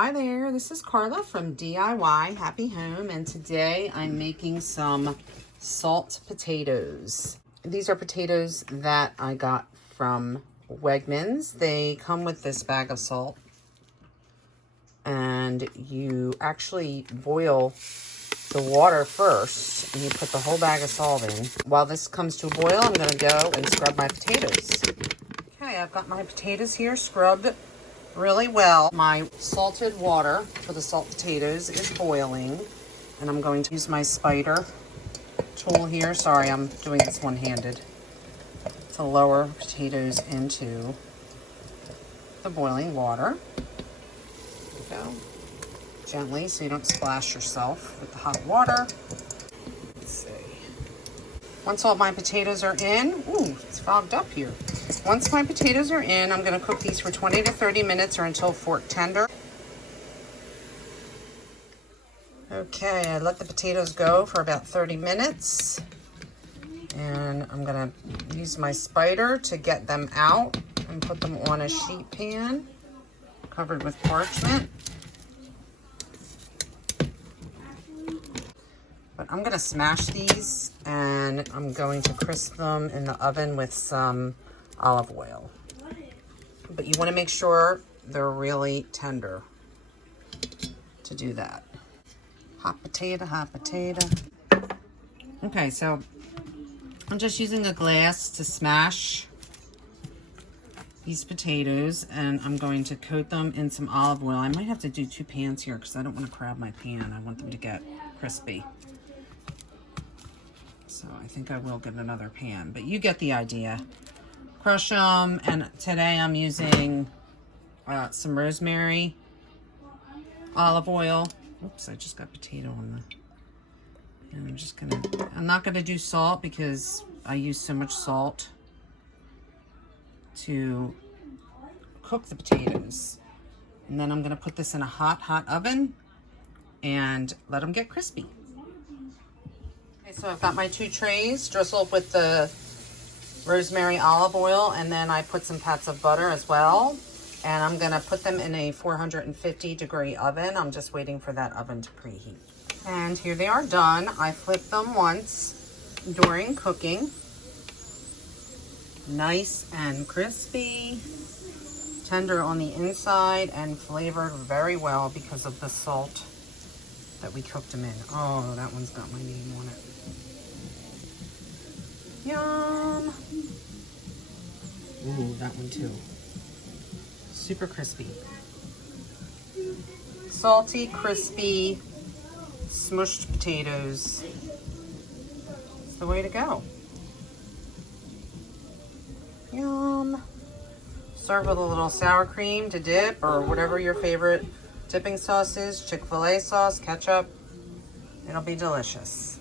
Hi there, this is Carla from DIY Happy Home, and today I'm making some salt potatoes. These are potatoes that I got from Wegmans. They come with this bag of salt, and you actually boil the water first, and you put the whole bag of salt in. While this comes to a boil, I'm going to go and scrub my potatoes. Okay, I've got my potatoes here scrubbed really well. My salted water for the salt potatoes is boiling, and I'm going to use my spider tool here. Sorry, I'm doing this one-handed to lower potatoes into the boiling water. There we go. Gently so you don't splash yourself with the hot water. Let's see. Once all my potatoes are in, ooh, it's fogged up here. Once my potatoes are in, I'm going to cook these for 20 to 30 minutes or until fork tender. Okay, I let the potatoes go for about 30 minutes. And I'm going to use my spider to get them out and put them on a sheet pan covered with parchment. But I'm going to smash these, and I'm going to crisp them in the oven with some olive oil. But you want to make sure they're really tender to do that. Hot potato, hot potato. Okay, so I'm just using a glass to smash these potatoes, and I'm going to coat them in some olive oil. I might have to do two pans here because I don't want to crowd my pan. I want them to get crispy. So I think I will get another pan, but you get the idea. Crush them, and today I'm using some rosemary, olive oil. Oops, I just got potato on the, and I'm not gonna do salt because I use so much salt to cook the potatoes. And then I'm gonna put this in a hot oven and let them get crispy. Okay, so I've got my two trays drizzled with the rosemary olive oil, and then I put some pats of butter as well, and I'm gonna put them in a 450-degree oven. I'm just waiting for that oven to preheat. And here they are done. I flipped them once during cooking. Nice and crispy, tender on the inside, and flavored very well because of the salt that we cooked them in. Oh, that one's got my name on it. Yum! Ooh, that one too. Super crispy. Salty, crispy, smushed potatoes. It's the way to go. Yum! Serve with a little sour cream to dip, or whatever your favorite dipping sauce is. Chick-fil-A sauce, ketchup. It'll be delicious.